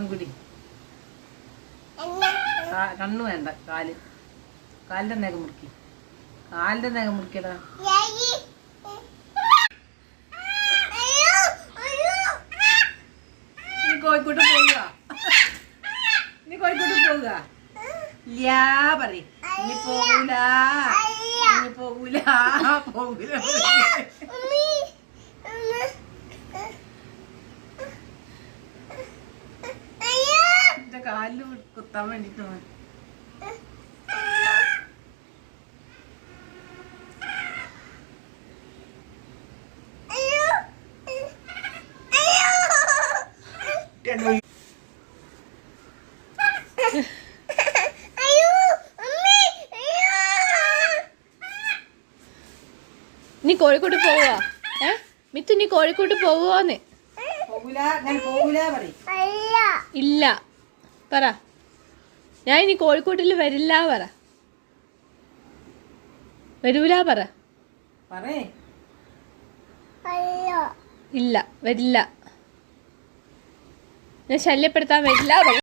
ഒന്നും കൂടി. കണ്ണു വേണ്ട കാൽ. കാലിന്റെ നഖം മുറുക്കി. കാലിന്റെ നഖം മുറുക്കിയതാ. നീ കോഴിക്കോട്ട് പോവുക. നീ കോഴിക്കോട്ട് പോവുക. ഇല്ലാ പറയും. നീ പോകൂല നീ പോകൂല പോകൂല കാലിൽ കുത്താൻ വേണ്ടിട്ട്. നീ കോഴിക്കോട്ട് പോവാ ഏ? മിത്തു നീ കോഴിക്കോട്ട് പറയും. ഇല്ല. പറ. ഞാൻ ഇനി കോഴിക്കോട്ടിൽ വരില്ല പറ. വരൂല പറ. ഇല്ല വരില്ല. ഞാൻ ശല്യപ്പെടുത്താൻ വരില്ല പറ.